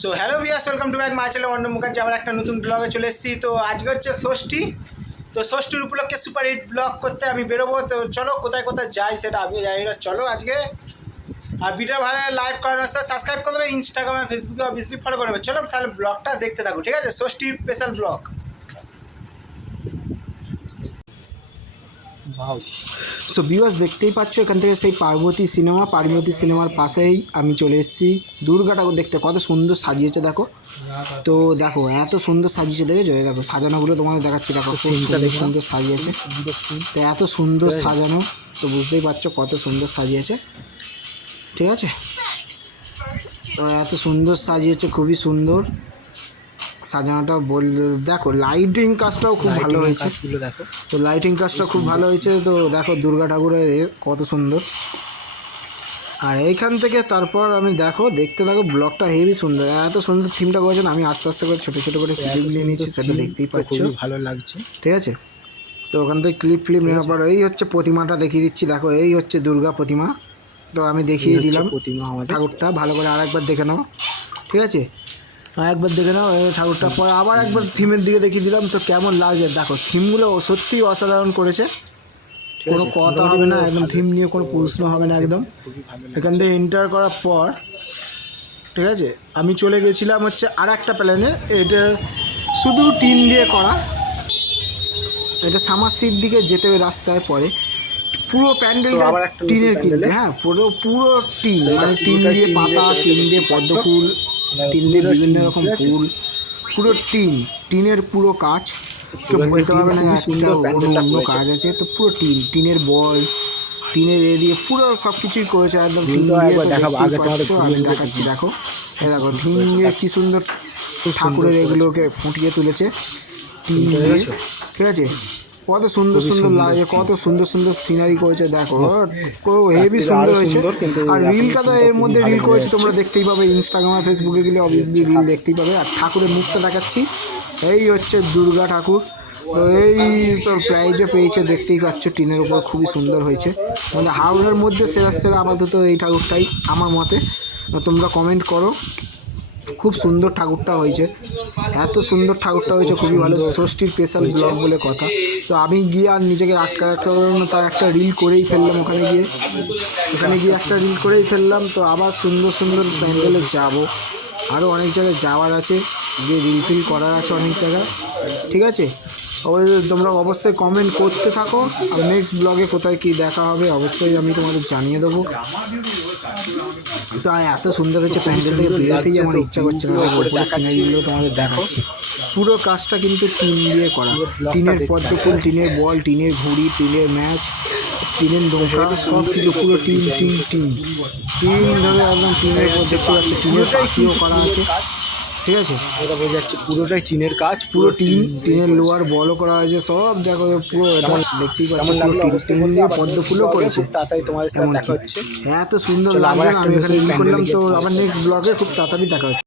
So hello viewers, welcome to back my channel অন্য মুখার্জি। আবার একটা নতুন ব্লগে চলে এসেছি। তো আজকে হচ্ছে ষষ্ঠী। তো ষষ্ঠীর উপলক্ষে সুপার হিট ব্লগ করতে আমি বেরোবো। তো চলো কোথায় কোথায় যাই সেটা আমি যাই না, চলো আজকে। আর ভিডিও ভালো লাইক করার সাথে সাবস্ক্রাইব করে দেবে, ইনস্টাগ্রামে ফেসবুকে অবভিয়াসলি ফলো করে নেবে। চলো তাহলে ব্লগটা দেখতে থাকো, ঠিক আছে? ষষ্ঠীর স্পেশাল ব্লগ। সো ভিউয়ার্স, দেখতেই পাচ্ছ এখান থেকে সেই পার্বতী সিনেমার পাশেই আমি চলে এসেছি। দুর্গা ঠাকুর দেখতে কত সুন্দর সাজিয়েছে দেখো। তো দেখো এত সুন্দর সাজিয়েছে, দেখেছো? দেখো সাজানোগুলো তোমাদের দেখাচ্ছি, দেখো সুন্দর সাজিয়েছে। তো এত সুন্দর সাজানো, তো বুঝতেই পারছো কত সুন্দর সাজিয়েছে, ঠিক আছে? তো এত সুন্দর সাজিয়েছে, খুবই সুন্দর সাজানোটা। দেখো লাইটিং কাজটাও খুব ভালো হয়েছে। দেখো তো লাইটিং কাজটা খুব ভালো হয়েছে। তো দেখো দুর্গা ঠাকুরের কত সুন্দর। আর এইখান থেকে তারপর আমি দেখতে থাকো ব্লগটা হেভি সুন্দর। এত সুন্দর থিমটা করেছেন। আমি আস্তে আস্তে করে ছোটো ছোটো করে ক্লিপ নিয়ে নিচ্ছি, সেটা দেখতেই পাচ্ছ, ভালো লাগছে, ঠিক আছে? তো ওখান থেকে ক্লিপ নেওয়ার পর এই হচ্ছে প্রতিমাটা দেখিয়ে দিচ্ছি। দেখো এই হচ্ছে দুর্গা প্রতিমা। তো আমি দেখিয়ে দিলাম প্রতিমা আমাদের ঠাকুরটা, ভালো করে আরেকবার দেখে নাও, ঠিক আছে? একবার দেখে নাও এই ঠাকুরটা, পরে আবার একবার থিমের দিকে দেখিয়ে দিলাম। তো কেমন লাগছে দেখো, থিমগুলো সত্যিই অসাধারণ করেছে, কোনো কথা হবে না, একদম থিম নিয়ে কোনো প্রশ্ন হবে না একদম। এখান থেকে এন্টার করার পর, ঠিক আছে, আমি চলে গেছিলাম হচ্ছে আর একটা প্ল্যানে। এটা শুধু টিন দিয়ে করা, এটা সামারসির দিকে যেতে হবে রাস্তায়। পরে পুরো প্যান্ডেলটা টিনের কিনতে, হ্যাঁ পুরো টিন, মানে টিন দিয়ে পাতা, টিন দিয়ে পদ্ম ফুল, টিন দিয়ে বিভিন্ন রকম ফুল, পুরো টিনের পুরো কাজ। কেউ বলতে পারবে না একটা অন্য কাজ আছে। তো পুরো টিনের বল, টিনের দিয়ে পুরো সব কিছুই করেছে একদম টিন দিয়ে। আমি দেখাচ্ছি, দেখো দেখো টিন দিয়ে কী সুন্দর ঠাকুরের এগুলোকে ফুটিয়ে তুলেছে টিন দিয়ে, ঠিক আছে? কত সুন্দর সুন্দর লাগে, কত সুন্দর সুন্দর সিনারি করেছে দেখো, হেভি সুন্দর হয়েছে। আর রিলটা তো এর মধ্যে রিল করেছে, তোমরা দেখতেই পাবে ইনস্টাগ্রামে ফেসবুকে গেলে অবভিয়াসলি রিল দেখতেই পাবে। আর ঠাকুরের মুখটা দেখাচ্ছি, এই হচ্ছে দুর্গা ঠাকুর। তো এই তোর প্রাইজও পেয়েছে, দেখতেই পাচ্ছ টিনের উপর, খুবই সুন্দর হয়েছে। মানে হাওড়ার মধ্যে সেরা আপাতত এই ঠাকুরটাই আমার মতে। তোমরা কমেন্ট করো, খুব সুন্দর ঠাকুরটা হয়েছে, এত সুন্দর ঠাকুরটা হয়েছে, খুবই ভালো। ষষ্ঠীর স্পেশাল ব্লগ বলে কথা। তো আমি গিয়ে আর নিজেকে আটকা তার একটা রিল করেই ফেললাম। ওখানে গিয়ে একটা রিল করেই ফেললাম। তো আবার সুন্দর সুন্দর প্যান্ডেলে যাব, আরও অনেক জায়গায় যাওয়ার আছে, গিয়ে রিল ফিল করার আছে অনেক জায়গায়, ঠিক আছে? তোমরা অবশ্যই কমেন্ট করতে থাকো। আর নেক্সট ব্লগে কোথায় কী দেখা হবে অবশ্যই আমি তোমাদের জানিয়ে দেবো। তো এত সুন্দর হচ্ছে, প্যান্ডেল থেকে বেরোতেই আমার ইচ্ছা করছে না। উপরে সিনারিগুলো তোমাদের দেখাচ্ছি, পুরো কাজটা কিন্তু টিন দিয়ে করা, টিনের পদ্মফুল, টিনের বল, টিনের ঘুড়ি, টিনের ম্যাচ, টিনের নৌকা, সব কিছু পুরো টিন ধরে একদম টিনের উপর দেখতে পাচ্ছি। টিনের পাখিও করা আছে, ঠিক আছে? এটা বোঝা যাচ্ছে পুরোটাই টিনের কাজ, পুরো টিনের লোয়ার বলও করা হয়েছে, সব দেখো পুরো এটা দেখতেই পাচ্ছি। টিন দিয়ে পদ্ম ফুলও করেছে, তাড়াতাড়ি তোমাদের সাথে দেখা হচ্ছে। এত সুন্দর লাগছে না, আমি এখানে রিল করলাম। তো আবার নেক্সট ব্লগে খুব তাড়াতাড়ি দেখা হচ্ছে।